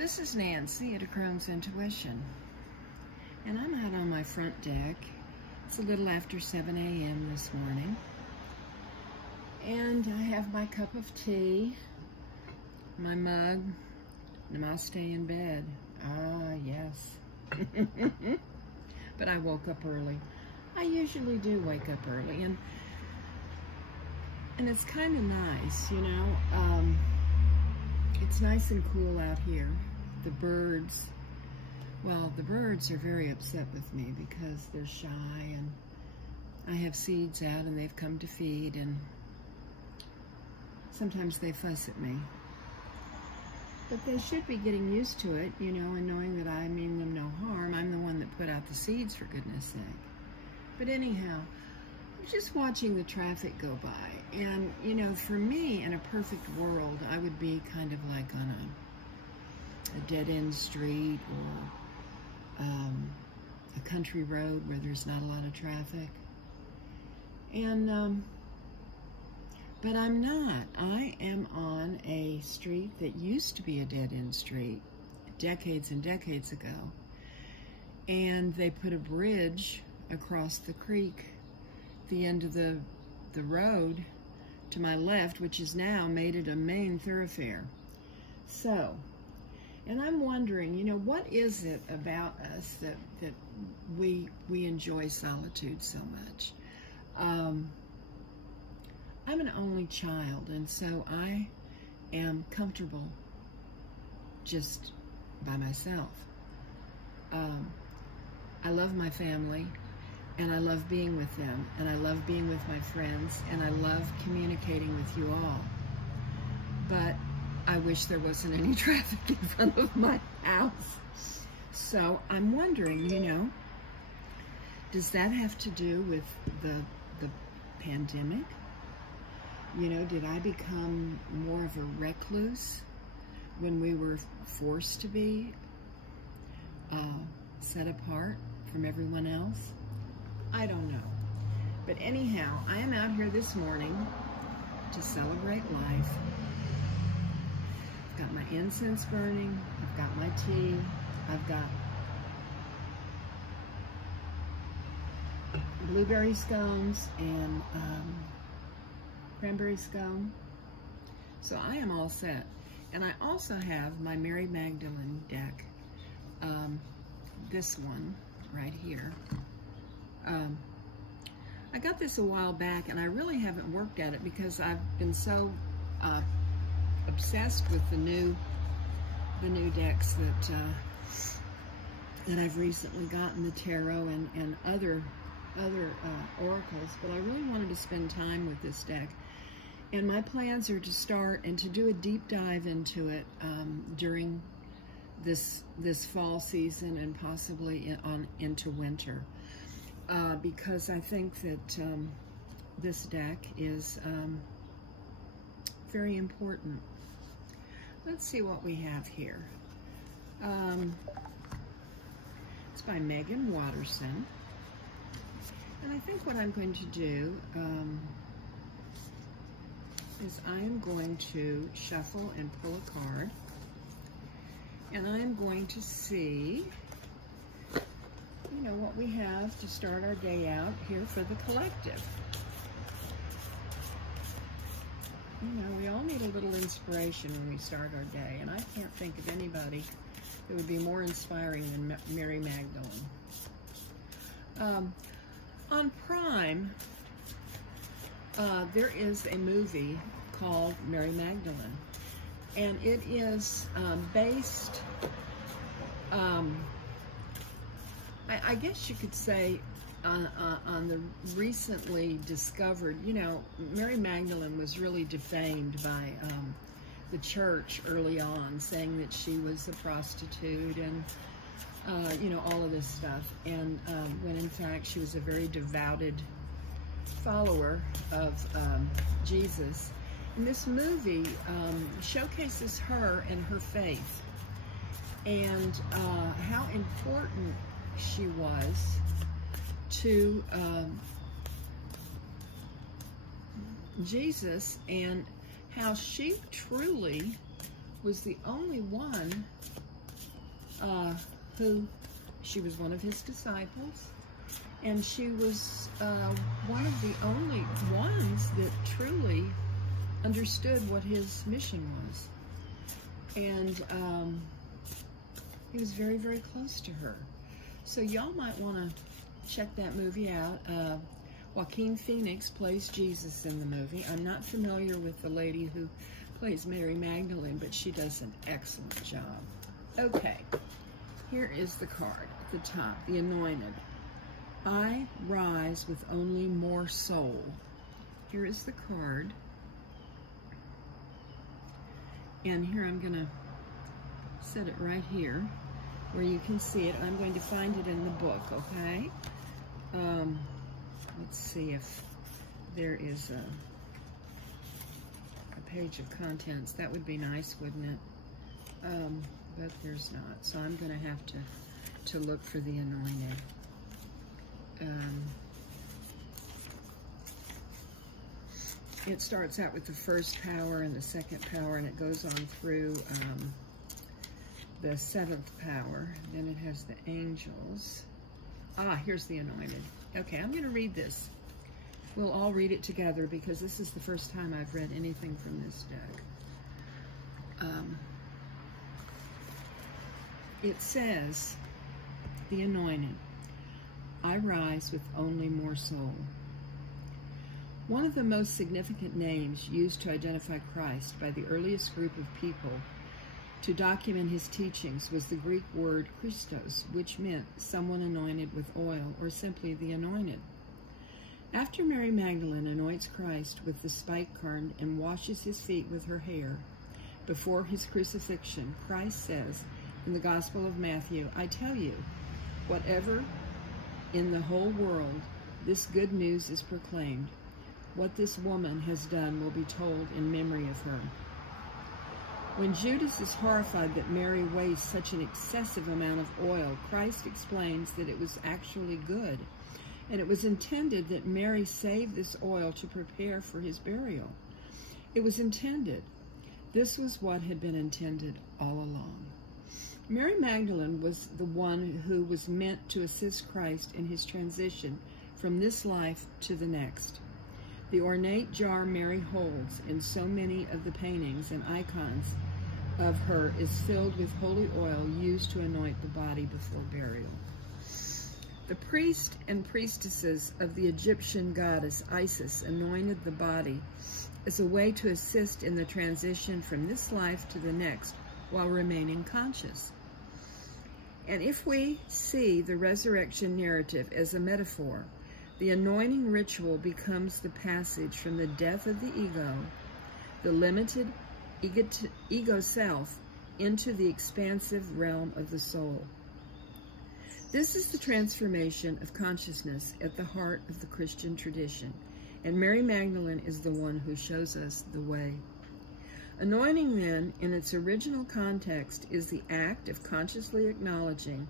This is Nancy at A Crone's Intuition, and I'm out on my front deck. It's a little after 7 a.m. this morning, and I have my cup of tea, my mug, and I'll stay in bed. Ah, yes. But I woke up early. I usually do wake up early, and it's kind of nice, you know. It's nice and cool out here. The birds, well, the birds are very upset with me because they're shy, and I have seeds out and they've come to feed, and sometimes they fuss at me. But they should be getting used to it, you know, and knowing that I mean them no harm. I'm the one that put out the seeds, for goodness sake. But anyhow, I'm just watching the traffic go by. And, you know, for me, in a perfect world, I would be kind of like on a dead-end street or a country road where there's not a lot of traffic. And, but I'm not. I am on a street that used to be a dead-end street decades and decades ago. And they put a bridge across the creek, the end of the road to my left, which has now made it a main thoroughfare. So, and I'm wondering, you know, what is it about us that we enjoy solitude so much? I'm an only child, and so I am comfortable just by myself. I love my family, and I love being with them, and I love being with my friends, and I love communicating with you all. But I wish there wasn't any traffic in front of my house. So I'm wondering, you know, does that have to do with the pandemic? You know, did I become more of a recluse when we were forced to be set apart from everyone else? I don't know. But anyhow, I am out here this morning to celebrate life. I've got my incense burning, I've got my tea, I've got blueberry scones and cranberry scone. So I am all set. And I also have my Mary Magdalene deck, this one right here. I got this a while back, and I really haven't worked at it because I've been so obsessed with the new decks that I've recently gotten, the tarot and other oracles. But I really wanted to spend time with this deck, and my plans are to start and to do a deep dive into it during this fall season and possibly into winter. Because I think that this deck is very important. Let's see what we have here. It's by Meghan Watterson. And I think what I'm going to do is I am going to shuffle and pull a card. And I am going to see, you know, what we have to start our day out here for the collective. You know, we all need a little inspiration when we start our day, and I can't think of anybody that would be more inspiring than Mary Magdalene. On Prime, there is a movie called Mary Magdalene, and it is based, I guess you could say, on the recently discovered, you know, Mary Magdalene was really defamed by the church early on, saying that she was a prostitute and, you know, all of this stuff. And when in fact she was a very devoted follower of Jesus. And this movie showcases her and her faith and how important she was to Jesus, and how she truly was the only one who she was one of his disciples, and she was one of the only ones that truly understood what his mission was. And he was very, very close to her. So y'all might want to check that movie out. Joaquin Phoenix plays Jesus in the movie. I'm not familiar with the lady who plays Mary Magdalene, but she does an excellent job. Okay, here is the card at the top, the Anointed. I rise with only more soul. Here is the card. And here I'm going to set it right here where you can see it. I'm going to find it in the book, okay? Let's see if there is a page of contents. That would be nice, wouldn't it? But there's not. So I'm going to have to look for the Anointed. It starts out with the first power and the second power, and it goes on through the seventh power. Then it has the angels. Ah, here's the Anointed. Okay, I'm going to read this. We'll all read it together because this is the first time I've read anything from this deck. It says, the Anointed, I rise with only more soul. One of the most significant names used to identify Christ by the earliest group of people to document his teachings was the Greek word Christos, which meant someone anointed with oil, or simply the Anointed. After Mary Magdalene anoints Christ with the spike corn and washes his feet with her hair before his crucifixion, Christ says in the Gospel of Matthew, I tell you, whatever in the whole world this good news is proclaimed, what this woman has done will be told in memory of her. When Judas is horrified that Mary wastes such an excessive amount of oil, Christ explains that it was actually good, and it was intended that Mary save this oil to prepare for his burial. It was intended. This was what had been intended all along. Mary Magdalene was the one who was meant to assist Christ in his transition from this life to the next. The ornate jar Mary holds in so many of the paintings and icons of her is filled with holy oil used to anoint the body before burial. The priest and priestesses of the Egyptian goddess Isis anointed the body as a way to assist in the transition from this life to the next while remaining conscious. And if we see the resurrection narrative as a metaphor, the anointing ritual becomes the passage from the death of the ego, the limited ego self, into the expansive realm of the soul. This is the transformation of consciousness at the heart of the Christian tradition, and Mary Magdalene is the one who shows us the way. Anointing, then, in its original context, is the act of consciously acknowledging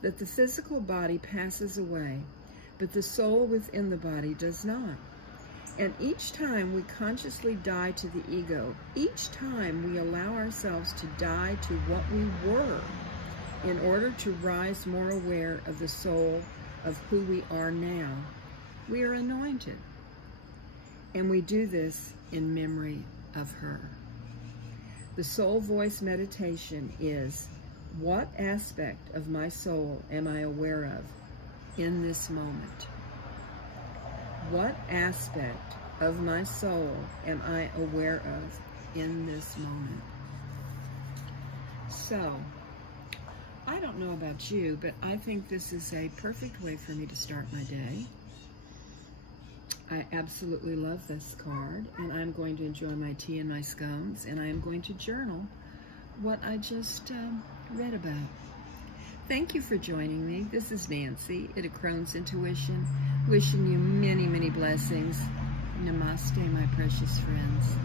that the physical body passes away, but the soul within the body does not. And each time we consciously die to the ego, each time we allow ourselves to die to what we were in order to rise more aware of the soul of who we are now, we are anointed. And we do this in memory of her. The soul voice meditation is, what aspect of my soul am I aware of in this moment? What aspect of my soul am I aware of in this moment? So, I don't know about you, but I think this is a perfect way for me to start my day. I absolutely love this card, and I'm going to enjoy my tea and my scones, and I am going to journal what I just read about. Thank you for joining me. This is Nancy at A Crone's Intuition, wishing you many, many blessings. Namaste, my precious friends.